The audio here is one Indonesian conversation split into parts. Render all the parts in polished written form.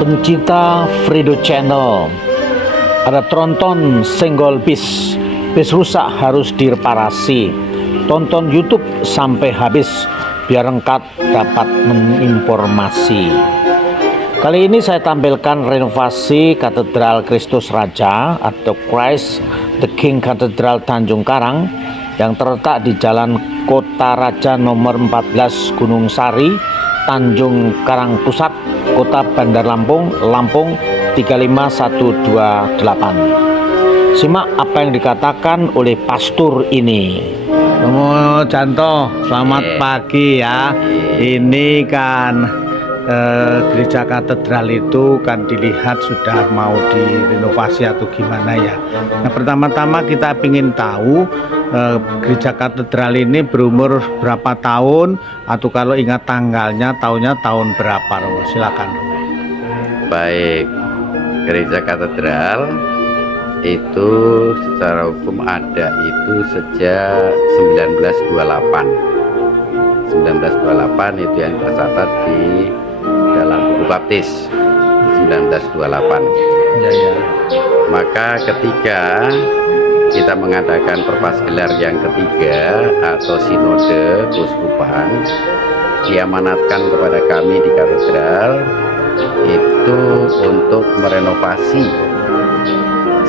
Pencinta Fredo Channel, ada tronton senggol bis rusak harus direparasi. Tonton YouTube sampai habis biar lengkap dapat menginformasi. Kali ini saya tampilkan renovasi Katedral Kristus Raja atau Christ the King Katedral Tanjung Karang yang terletak di Jalan Kota Raja nomor 14 Gunung Sari, Tanjung Karang Pusat, Kota Bandar Lampung, Lampung 35128. Simak apa yang dikatakan oleh pastor ini. Namo Janto, selamat pagi ya. Ini kan gereja katedral itu kan dilihat sudah mau direnovasi atau gimana ya. Nah, pertama-tama kita ingin tahu gereja katedral ini berumur berapa tahun, atau kalau ingat tanggalnya tahunnya tahun berapa, Romo? Silakan. Baik, gereja katedral itu secara hukum ada itu sejak 1928 itu yang tercatat di dalam buku baptis 1928 Ya. Maka ketika kita mengadakan perpas gelar yang ketiga atau sinode keuskupan, diamanatkan kepada kami di katedral itu untuk merenovasi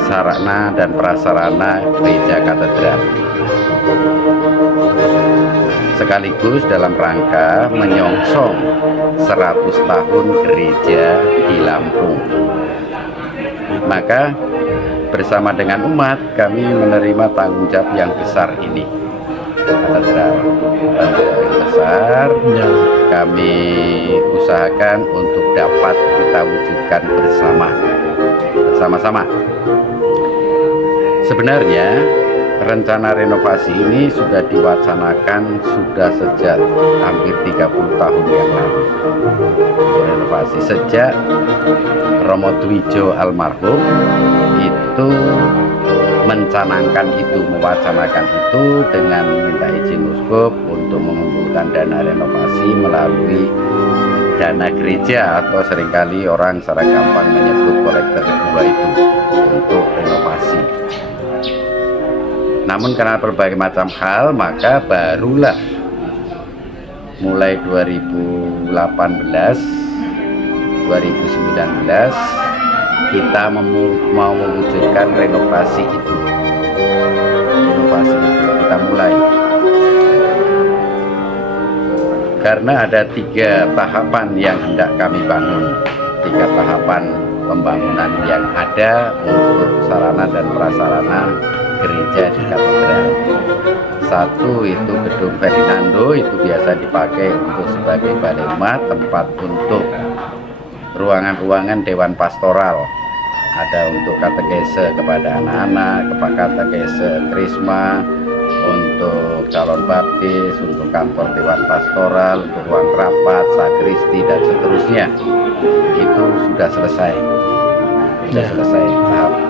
sarana dan prasarana gereja katedral, sekaligus dalam rangka menyongsong 100 tahun gereja di Lampung. Maka bersama dengan umat kami menerima tanggung jawab yang besar ini. Katedral yang besar Ya. kami usahakan untuk dapat kita wujudkan bersama-sama. Sebenarnya rencana renovasi ini sudah diwacanakan sudah sejak hampir 30 tahun yang lalu. Renovasi sejak Romo Dwijo almarhum itu mencanangkan itu, mewacanakan itu dengan minta izin uskup untuk mengumpulkan dana renovasi melalui dana gereja, atau seringkali orang secara gampang menyebut kolektor kedua itu, untuk renovasi. Namun karena berbagai macam hal, maka barulah mulai 2018 2019 kita mau mewujudkan renovasi itu kita mulai, karena ada 3 tahapan yang hendak kami bangun, 3 tahapan pembangunan yang ada untuk sarana dan prasarana gereja di katedral. Satu itu gedung Ferdinando, itu biasa dipakai untuk sebagai balai umat, tempat untuk ruangan-ruangan dewan pastoral, ada untuk katekese kepada anak-anak, katekese krisma, untuk calon baptis, untuk kantor dewan pastoral, untuk ruang rapat, sakristi dan seterusnya. Itu sudah selesai.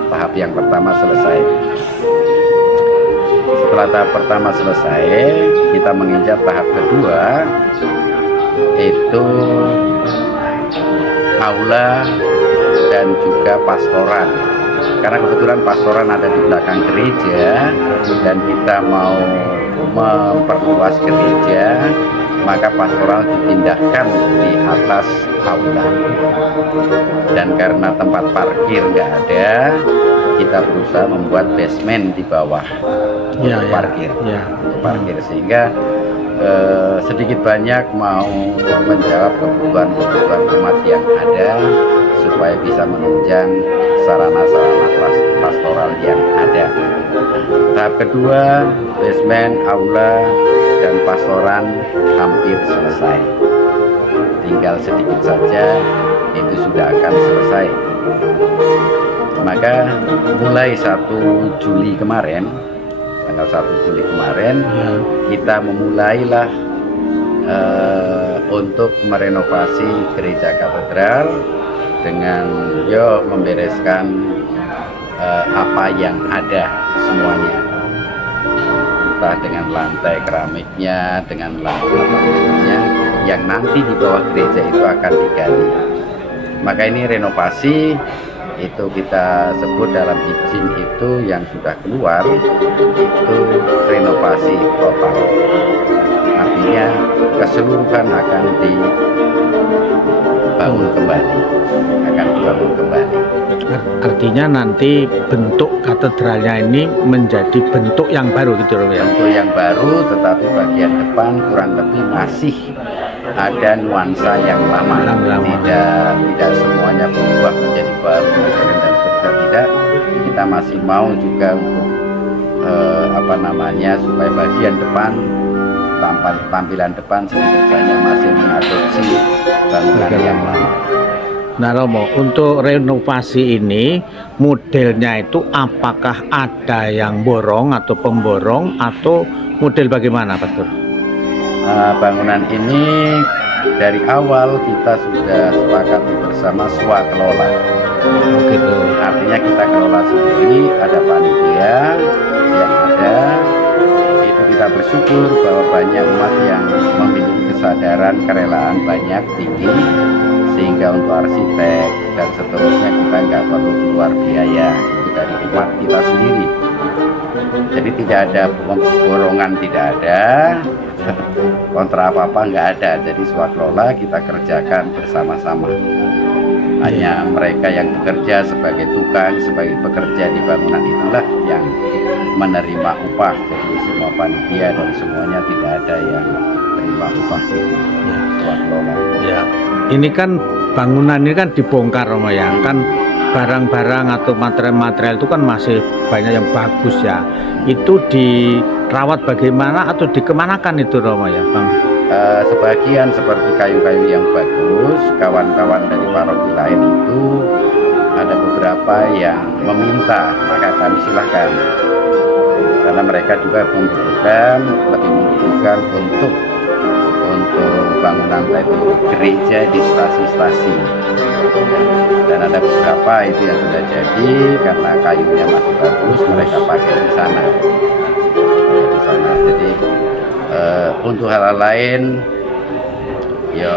Tahap yang pertama selesai. Setelah tahap pertama selesai, kita menginjak tahap kedua, itu aula dan juga pastoran. Karena kebetulan pastoran ada di belakang gereja dan kita mau memperluas gereja, maka pastoral dipindahkan di atas aula. Dan karena tempat parkir nggak ada, kita berusaha membuat basement di bawah untuk parkir. Untuk parkir, sehingga sedikit banyak mau menjawab kebutuhan umat yang ada, supaya bisa menunjang sarana-sarana pastoral yang ada. Tahap kedua, basement, aula, dan pastoran hampir selesai. Tinggal sedikit saja, itu sudah akan selesai. Maka mulai 1 Juli kemarin, tanggal 1 Juli kemarin, kita memulailah untuk merenovasi gereja katedral dengan membereskan apa yang ada semuanya, entah dengan lantai keramiknya, dengan lampu-lampunya yang nanti di bawah gereja itu akan digali. Maka ini renovasi itu kita sebut dalam izin itu yang sudah keluar itu renovasi total. Artinya keseluruhan akan dibangun kembali, Artinya nanti bentuk katedralnya ini menjadi bentuk yang baru gitu loh ya. Bentuk yang baru, tetapi bagian depan kurang lebih masih ada nuansa yang lama. Tidak semuanya berubah menjadi baru dan seterusnya, tidak. Kita masih mau juga untuk supaya bagian depan, tampilan depan sedikit banyak masih mengadopsi bangunan yang lama. Nah Romo, untuk renovasi ini modelnya itu apakah ada yang borong atau pemborong atau model bagaimana Pastor? Bangunan ini dari awal kita sudah sepakati bersama swakelola. Begitu. Artinya kita kelola sendiri, ada panitia yang ada. Itu kita bersyukur bahwa banyak umat yang memiliki kesadaran kerelaan banyak tinggi, sehingga untuk arsitek dan seterusnya kita nggak perlu keluar biaya, itu dari umat kita sendiri. Jadi tidak ada borongan, tidak ada kontra apa-apa, nggak ada. Jadi swakelola kita kerjakan bersama-sama. Hanya mereka yang bekerja sebagai tukang, sebagai pekerja di bangunan itulah yang menerima upah. Jadi semua panitia dan semuanya tidak ada yang terima upah itu. Swakelola. Ya, ini kan bangunan ini kan dibongkar Romo ya, kan barang-barang atau material-material itu kan masih banyak yang bagus ya. Itu dirawat bagaimana atau dikemanakan itu Romo ya Bang? Sebagian seperti kayu-kayu yang bagus, kawan-kawan dari paroki lain itu ada beberapa yang meminta, maka kami silahkan, karena mereka juga membutuhkan, lebih membutuhkan untuk bangunan itu gereja di stasi-stasi. Dan ada beberapa itu yang sudah jadi karena kayunya masih bagus, mereka pakai di sana. Jadi untuk hal lain ya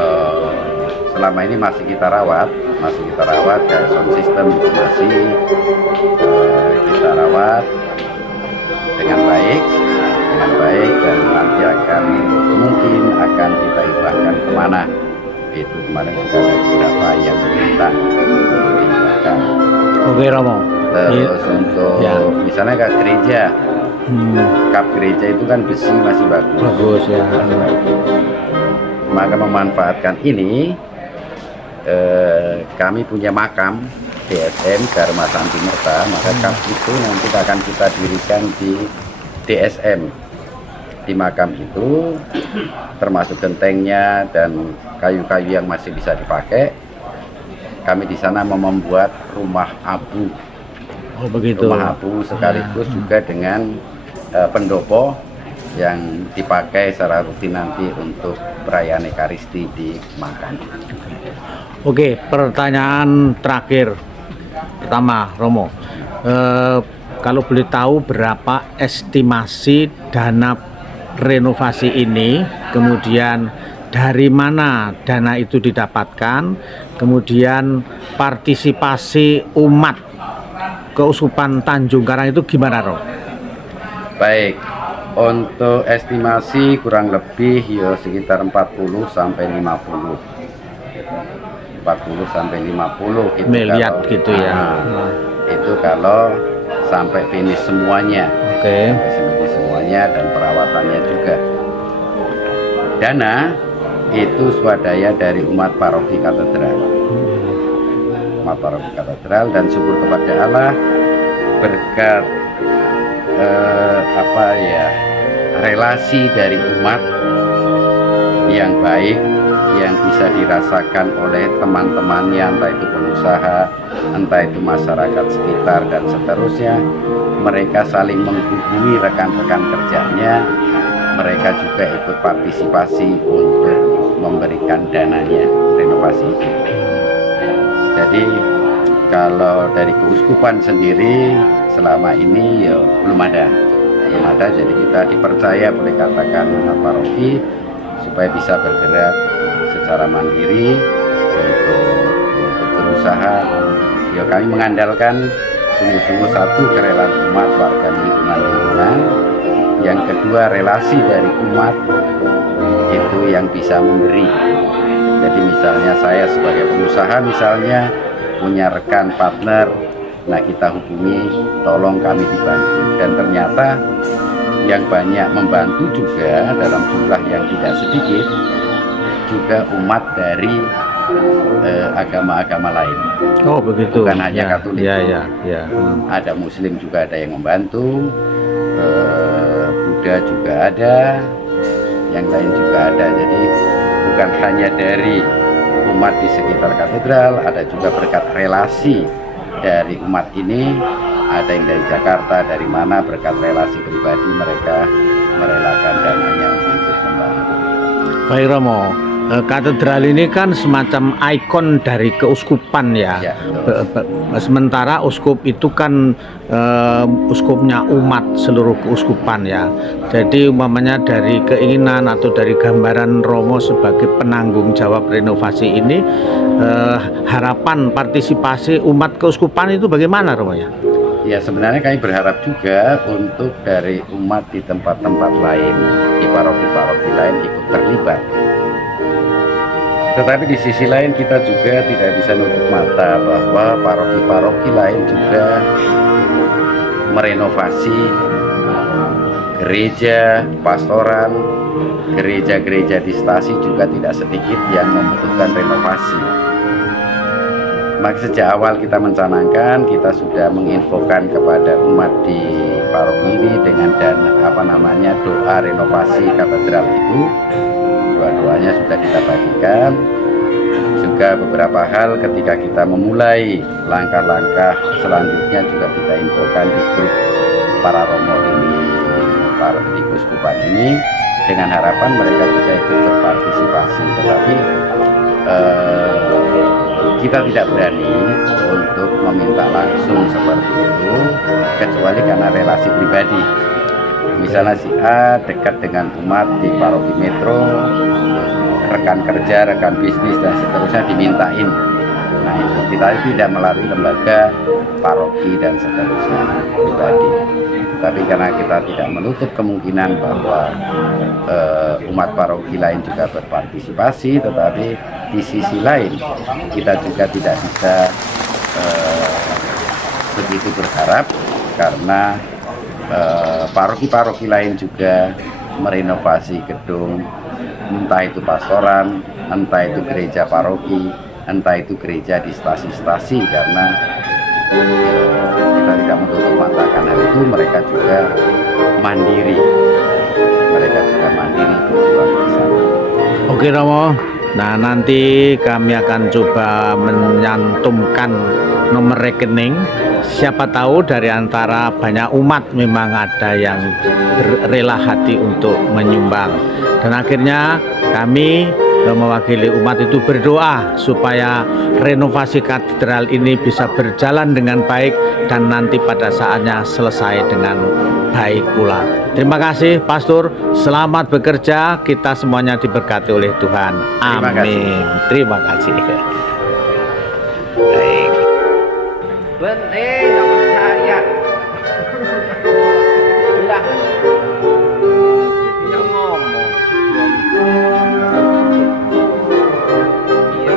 selama ini masih kita rawat kayak sound system itu masih kita rawat dengan baik dan nanti mungkin akan kita hibahkan kemana. Itu kemarin juga ada beberapa yang minta dihibahkan. Oke Romo. Terus untuk misalnya kayak gereja, kap gereja itu kan besi masih bagus ya. Maka memanfaatkan ini, kami punya makam DSM Dharma Santi Merta, maka kap itu nanti akan kita dirikan di DSM. Di makam itu termasuk gentengnya dan kayu-kayu yang masih bisa dipakai. Kami di sana mau membuat rumah abu. Oh begitu. Rumah abu sekaligus juga dengan pendopo yang dipakai secara rutin nanti untuk perayaan Ekaristi di makam. Oke, pertanyaan terakhir pertama Romo. Kalau boleh tahu berapa estimasi dana renovasi ini, kemudian dari mana dana itu didapatkan, kemudian partisipasi umat Keuskupan Tanjung Karang itu gimana Romo? Baik, untuk estimasi kurang lebih ya sekitar 40 sampai 50 itu miliar kalau, gitu ya. Itu kalau sampai finish semuanya. Oke. Sampai semuanya dan perawatannya juga. Dana itu swadaya dari umat paroki katedral. Umat paroki katedral, dan syukur kepada Allah berkat relasi dari umat yang baik yang bisa dirasakan oleh teman-temannya, entah itu pengusaha, entah itu masyarakat sekitar dan seterusnya. Mereka saling menghubungi rekan-rekan kerjanya, mereka juga ikut partisipasi untuk memberikan dananya renovasi itu. Jadi kalau dari keuskupan sendiri selama ini ya belum ada, jadi kita dipercaya boleh katakan paroki supaya bisa bergerak secara mandiri untuk kami mengandalkan sungguh-sungguh satu kerelaan umat warga lingkungan, yang kedua relasi dari umat itu yang bisa memberi. Jadi misalnya saya sebagai pengusaha misalnya punya rekan partner, nah kita hubungi, tolong kami dibantu, dan ternyata yang banyak membantu juga dalam jumlah yang tidak sedikit juga umat dari agama-agama lain. Oh begitu. Bukan hanya Ya, Katolik. ya. Ada Muslim juga ada yang membantu, Buddha juga ada, yang lain juga ada. Jadi bukan hanya dari umat di sekitar katedral, ada juga berkat relasi dari umat ini. Ada yang dari Jakarta, dari mana berkat relasi pribadi mereka merelakan dananya untuk membangun. Baik Romo, katedral ini kan semacam ikon dari keuskupan ya. Ya, betul. Sementara uskup itu kan uskupnya umat seluruh keuskupan ya. Jadi umpamanya dari keinginan atau dari gambaran Romo sebagai penanggung jawab renovasi ini, harapan partisipasi umat keuskupan itu bagaimana Romo ya? Ya sebenarnya kami berharap juga untuk dari umat di tempat-tempat lain, di paroki-paroki lain ikut terlibat. Tetapi di sisi lain kita juga tidak bisa nutup mata bahwa paroki-paroki lain juga merenovasi gereja, pastoran, gereja-gereja di stasi juga tidak sedikit yang membutuhkan renovasi. Maka sejak awal kita mencanangkan, kita sudah menginfokan kepada umat di paroki ini dengan doa renovasi katedral itu. Doa-doanya sudah kita bagikan. Juga beberapa hal ketika kita memulai langkah-langkah selanjutnya juga kita infokan di grup para romo ini, para di keuskupan ini, dengan harapan mereka juga ikut berpartisipasi. Tetapi kita tidak berani untuk meminta langsung seperti itu, kecuali karena relasi pribadi. Misalnya si A dekat dengan umat di paroki metro, rekan kerja, rekan bisnis, dan seterusnya dimintain. Nah itu kita tidak melalui lembaga paroki dan seterusnya pribadi. Tapi karena kita tidak menutup kemungkinan bahwa umat paroki lain juga berpartisipasi, tetapi di sisi lain kita juga tidak bisa begitu berharap, karena paroki-paroki lain juga merenovasi gedung, entah itu pastoran, entah itu gereja paroki, entah itu gereja di stasi-stasi, karena kita tidak menutup mata karena itu mereka juga mandiri, berjuang di sana. Oke Romo, nah nanti kami akan coba menyantumkan nomor rekening. Siapa tahu dari antara banyak umat memang ada yang rela hati untuk menyumbang. Dan akhirnya kami mewakili umat itu berdoa supaya renovasi katedral ini bisa berjalan dengan baik dan nanti pada saatnya selesai dengan baik pula. Terima kasih Pastor, selamat bekerja, kita semuanya diberkati oleh Tuhan. Amin. Terima kasih. Baik. Berhenti, nggak percaya. Udah. Dia ngomong. Iya.